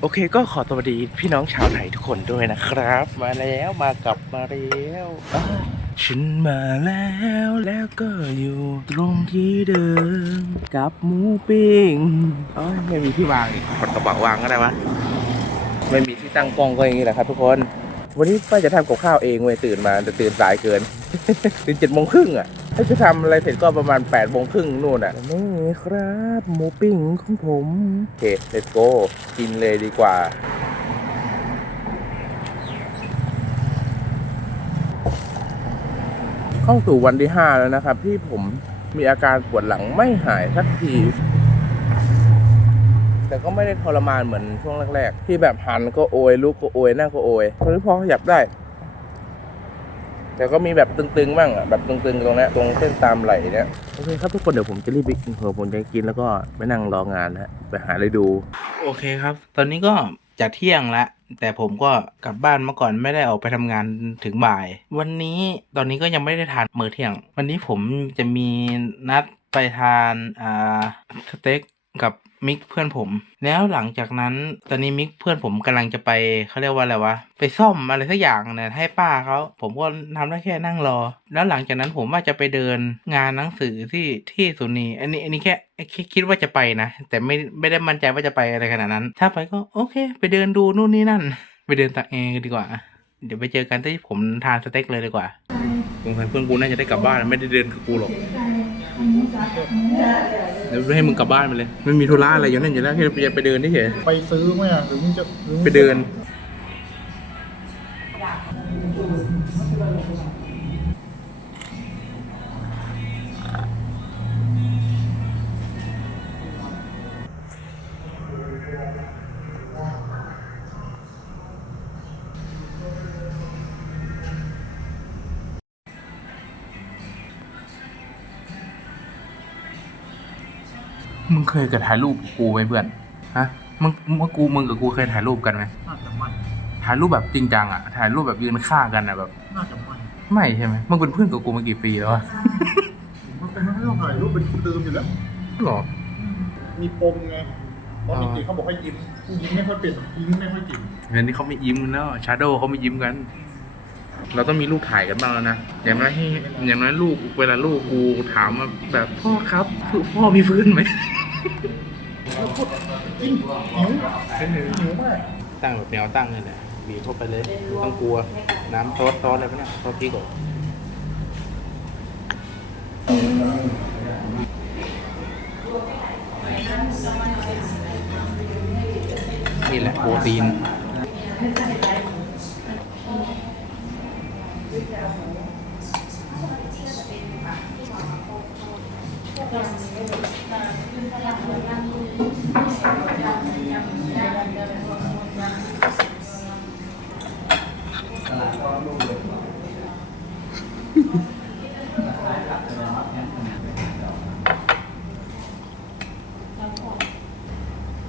โอเคก็ขอสวัสดีพี่น้องชาวไทยทุกคนด้วยนะครับ มาแล้วมากลับมาแล้วอ้าวฉันมาแล้วแล้วก็อยู่ตรงที่เดิมกับหมูปิ้งเอ้ยไม่มีที่วางอีกกดกระเป๋าวางก็ได้วะไม่มีที่ตั้งกล้องก็อย่างนี้แหละครับทุกคน วันนี้ป้าจะทำกับข้าวเองเว้ยตื่นมาแต่ตื่นสายเกิน ตื่นเจ็ดโมงครึ่งอะ ถ้าจะทำอะไรเสร็จก็ประมาณ8ปดโมงครึ่งนู่นอะนี่ครับหมูปิ้งของผมโอเค let's go กินเลยดีกว่า เข้าสู่วันที่ 5 แล้วนะครับ ที่ผมมีอาการปวดหลังไม่หายสักที แต่ก็ไม่ได้ทรมานเหมือนช่วงแรก ๆ ที่แบบหันก็โอยลุกก็โอยนั่งก็โอยตอนนี้พอขยับได้ แต่ก็มีแบบตึงๆบ้างอะแบบตึงๆตรงเนี้ยตรงเส้นตามไหลเนี้ยโอเคครับทุกคนเดี๋ยวผมจะรีบไปกินเผื่อผมจะกินแล้วก็ไปนั่งรองานนะไปหาอะไรดู โอเคครับ ตอนนี้ก็จะเที่ยงล้วแต่ผมก็กลับบ้านมาก่อนไม่ได้ออกไปทำงานถึงบ่าย วันนี้ตอนนี้ก็ยังไม่ได้ทานมื้อเที่ยง วันนี้ผมจะมีนัดไปทานอ่าสเต็ก กับมิกเพื่อนผม แล้วหลังจากนั้นตอนนี้มิกเพื่อนผมกำลังจะไปเขาเรียกว่าอะไรวะไปซ่อมอะไรสักอย่างเนี่ยให้ป้าเขาผมก็ทำได้แค่นั่งรอ แล้วหลังจากนั้นผมว่าจะไปเดินงานหนังสือที่ที่สุนีอันนี้อันนี้แค่คิดคิดว่าจะไปนะ แต่ไม่ไม่ได้มั่นใจว่าจะไปอะไรขนาดนั้น ถ้าไปก็โอเค ไปเดินดูนู่นนี่นั่น ไปเดินตักเองดีกว่า เดี๋ยวไปเจอกันที่ผมทานสเต็กเลยดีกว่าสงสัยเพื่อนกูน่าจะได้กลับบ้านไม่ได้เดินกับกูหรอก เดี๋ยวให้มึงกลับบ้านไปเลย ไม่มีธุระอะไรอยู่นั่นอยู่แล้วแค่จะไปเดินเฉยไปซื้อไหมอะหรือมึงจะหรือมึงไปเดิน มึงเคยกับถ่ายรูปกับกูไหมเพื่อน ฮะ มึงเมื่อกูมึงกับกูเคยถ่ายรูปกันไหมน่าจะไม่ถ่ายรูปแบบจริงจังอะถ่ายรูปแบบยืนข้างกันอะแบบ น่าจะไม่ไม่ใช่ไหมมึงเป็นเพื่อนกับกูมากี่ปีแล้วอะมันเป็นไม่ต้องถ่ายรูปเป็นคนเดิมอยู่แล้ว หรอ มีปมไงตอนเด็กๆเขาบอกให้ยิ้มกูยิ้มไม่ค่อยเป็นยิ้มไม่ค่อยเก่งเห็นนี่เขาไม่ยิ้มกันแล้วชาโดเขาไม่ยิ้มกัน เราต้องมีรูปถ่ายกันบ้างแล้วนะ อย่างน้อยให้อย่างน้อยลูกเวลาลูกกูถามว่าแบบพ่อครับคือพ่อมีฟื้นไหม จริงหิวหิวมาก ตั้งแบบแนวตั้งเลยแหละบีบเข้าไปเลยไม่ต้องกลัว น้ำซอสซอสอะไรปะเนี่ยซอสพริกเหรอนี่แหละโปรตีน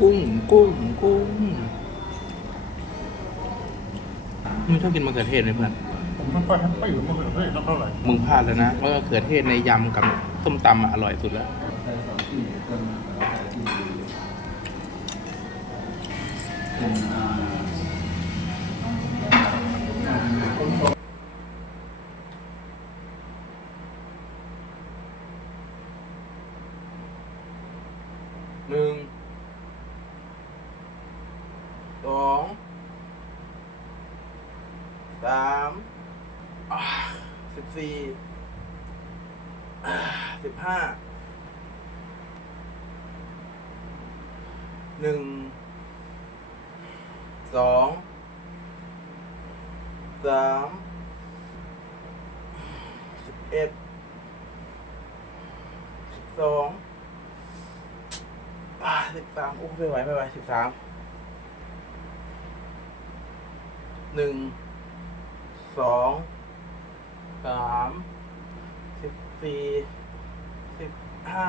กุ้งกุ้งกุ้งมึงชอบกินมะเขือเทศไหมเพื่อนผมไม่ค่อยไม่อยู่มะเขือเทศเท่าไหร่มึงพลาดแล้วนะมะเขือเทศในยำกับ ส้มตำอะอร่อยสุดแล้วหนึ่ง สองสามอ่าสิบสี่อ่าสิบ ห้าหนึ่งสองสามสิบเอ็ดสิบสองสิบสามโอ้ไม่ไหวไม่ไหวสิบสามหนึ่งสองสามสิบสี่ สิบห้า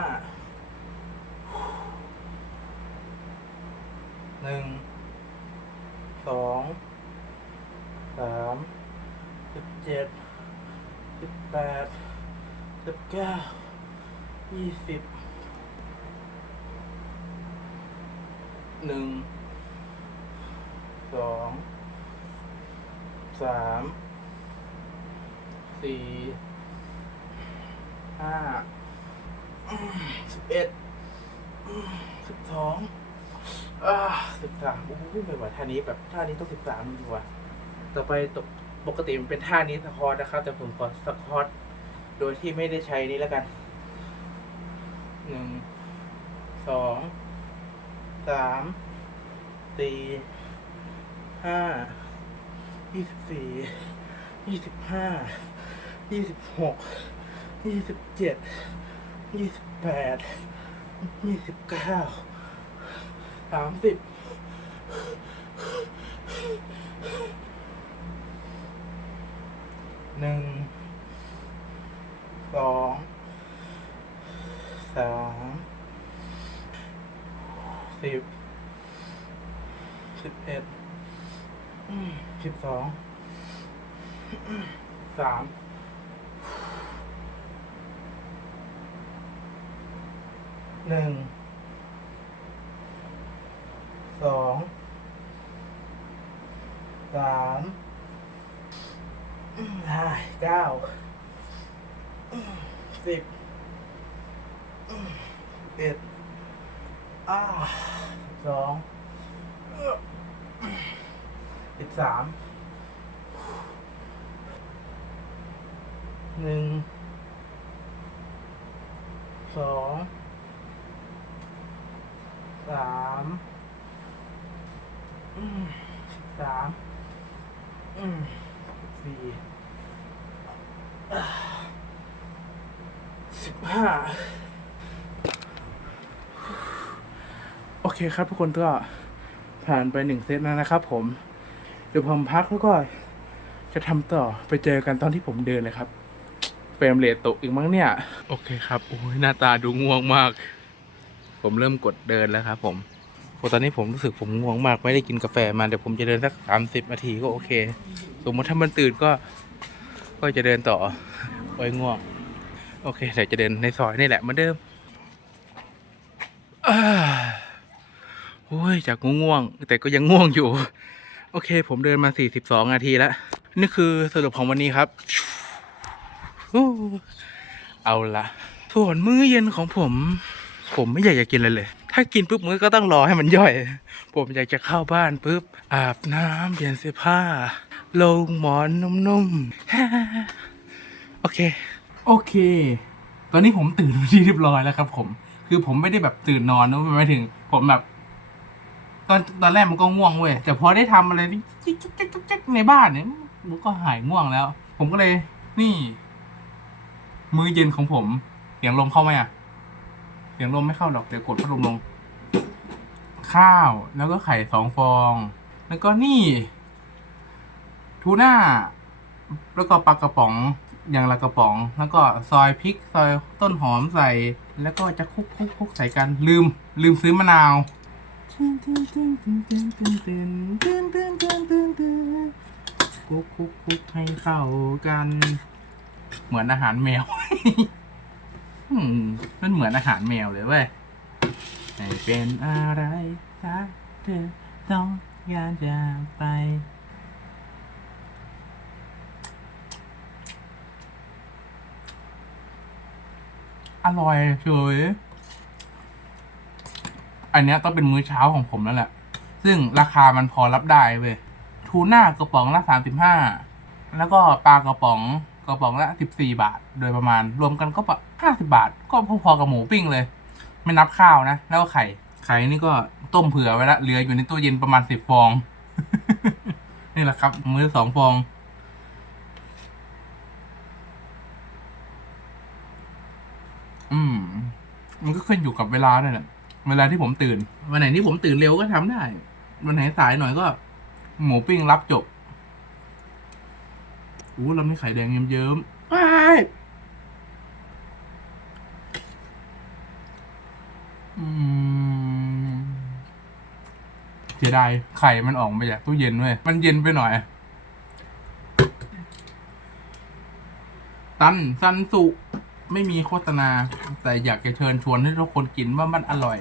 หนึ่งสองสามสิบเจ็ดสิบแปดสิบเก้ายี่สิบหนึ่งสองสามสี่ห้า สิบเอ็ดสิบสองสิบสามโอ้โหไม่ไหวท่านี้แบบท่านี้ต้องสิบสามดีกว่าต่อไปตกปกติมันเป็นท่านี้สควอตนะครับ แต่ผมขอสควอตโดยที่ไม่ได้ใช้นี้แล้วกันหนึ่งสองสามสี่ห้ายี่สิบสี่ยี่สิบห้ายี่สิบหกยี่สิบเจ็ด ยี่สิบแปดยี่สิบเก้าสามสิบหนึ่งสองสามสิบสิบเอ็ดสิบสองสาม หนึ่งสองสามห้าเก้าสิบเอ็ดอ่าสองสิบสามหนึ่งสอง สามสามสี่สิบห้าโอเคครับทุกคนก็ผ่านไปหนึ่งเซตแล้วนะครับผม เดี๋ยวผมพักแล้วก็จะทำต่อไปเจอกันตอนที่ผมเดินเลยครับเฟรมเรทตกอีกมั้งเนี่ย โอเคครับโอ้ยหน้าตาดูง่วงมาก ผมเริ่มกดเดินแล้วครับผมเพราะตอนนี้ผมรู้สึกผมง่วงมากไม่ได้กินกาแฟมาเดี๋ยวผมจะเดินสักสามสิบนาทีก็โอเค สมมติถ้ามันตื่นก็ ก็จะเดินต่อโอ้ยง่วง โอเคเดี๋ยวจะเดินในซอยนี่แหละเหมือนเดิมอ่าโอ้ยจากง่วงแต่ก็ยังง่วงอยู่ โอเค ผมเดินมา42นาทีแล้ว นี่คือสรุปของวันนี้ครับโอ้เอาละส่วนมื้อเย็นของผม ผมไม่อยากจะกินอะไรเลย ถ้ากินปุ๊บมือก็ต้องรอให้มันย่อย ผมอยากจะเข้าบ้านปุ๊บอาบน้ำเปลี่ยนเสื้อผ้า ลงหมอนนุ่มๆ โอเค โอเค ตอนนี้ผมตื่นที่เรียบร้อยแล้วครับ ผม คือผมไม่ได้แบบตื่นนอนนะหมายถึง ผมแบบ ตอนตอนแรกมันก็ง่วงเว้ย แต่พอได้ทำอะไรจิ๊กจิ๊กจิ๊กจิ๊กจิ๊กในบ้านเนี่ยมันก็หายง่วงแล้ว ผมก็เลย นี่ มื้อเย็นของผมเสียงลมเข้าไหมอะ เสียงลมไม่เข้าหรอกเดี๋ยวกดพัดลมลง ข้าวแล้วก็ไข่สองฟอง แล้วก็นี่ทูน่าแล้วก็ปลากระป๋องอย่างละกระป๋อง แล้วก็ซอยพริกซอยต้นหอมใส่ แล้วก็จะคุกคุกคุกใส่กันลืม ลืมซื้อมะนาวคุกคุกคุกให้เข้ากัน เหมือนอาหารแมว อืมมันเหมือนอาหารแมวเลยเว้ยไม่เป็นอะไรถ้าเธอต้องการจะไป อร่อยเฉยอันเนี้ยต้องเป็นมื้อเช้าของผมแล้วแหละ ซึ่งราคามันพอรับได้เว้ยทูน่ากระป๋องละสามสิบห้า แล้วก็ปลากระป๋อง กระป๋องละสิบสี่บาท โดยประมาณรวมกันก็ห้าสิบาท ก็พอๆกับหมูปิ้งเลย ไม่นับข้าวนะ แล้วไข่ ไข่นี่ก็ต้มเผื่อไว้ละเหลืออยู่ในตู้เย็นประมาณสิบฟอง นี่แหละครับ มื้อสองฟองอืมมันก็ขึ้นอยู่กับเวลาด้วยแหละเวลาที่ผมตื่น วันไหนที่ผมตื่นเร็วก็ทำได้ วันไหนสายหน่อยก็ หมูปิ้งรับจบ อู้เราไม่ไข่แดงเยิ้มๆไปอืมเสียดายไข่มันออกมาจากตู้เย็นเว้ย มันเย็นไปหน่อย ตันซันสุ ไม่มีโฆษณา แต่อยากจะเชิญชวนให้ทุกคนกินว่ามันอร่อย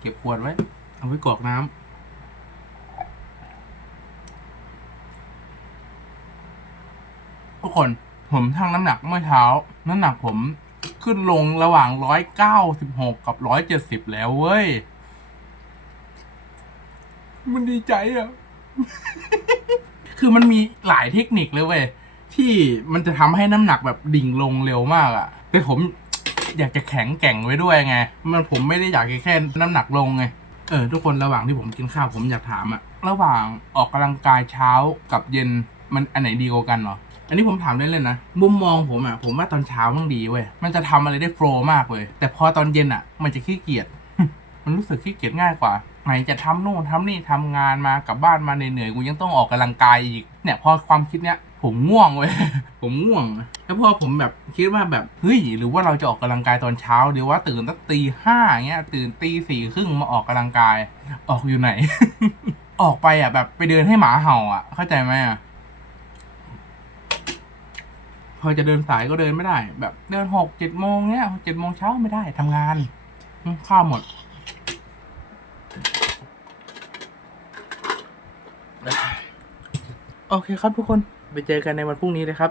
เก็บขวดไว้ เอาไว้กรอกน้ำทุก คน ผมชั่งน้ำหนักเมื่อเช้า น้ำหนักผมขึ้นลงระหว่างร้อยเก้าสิบหกกับร้อยเจ็ดสิบแล้วเว้ย มันดีใจอะ คือมันมีหลายเทคนิคเลยเว้ย ที่มันจะทำให้น้ำหนักแบบดิ่งลงเร็วมากอะแต่ผมอยากจะแข็งแกร่งไว้ด้วยไง มันผมไม่ได้อยากแค่น้ำหนักลงไง เออ ทุกคนระหว่างที่ผมกินข้าวผมอยากถามอะระหว่างออกกำลังกายเช้ากับเย็นมันอันไหนดีกว่ากันเหรอ อันนี้ผมถามเล่นๆนะ มุมมองผมอะผมว่าตอนเช้าต้องดีเว้ย มันจะทำอะไรได้โฟล์มากเลย แต่พอตอนเย็นอะมันจะขี้เกียจ มันรู้สึกขี้เกียจง่ายกว่า ไหนจะทำนู่นทำนี่ทำงานมากลับบ้านมาเหนื่อยๆ กูยังต้องออกกำลังกายอีก เนี่ยพอความคิดเนี้ยผมง่วงเว้ย ผมง่วง แล้วพอผมแบบคิดว่าแบบ เฮ้ย หรือว่าเราจะออกกำลังกายตอนเช้าเดี๋ยว่าตื่นตั้งตีห้าเงี้ย ตื่นตีสี่ครึ่งมาออกกำลังกาย ออกอยู่ไหน ออกไปอะแบบไปเดินให้หมาเห่าอะ เข้าใจไหมอะ พอจะเดินสายก็เดินไม่ได้ แบบเดินหกเจ็ดโมงเนี้ยเจ็ดโมงเช้าไม่ได้ทำงานข้าวหมดโอเคครับทุกคนไปเจอกันในวันพรุ่งนี้เลยครับ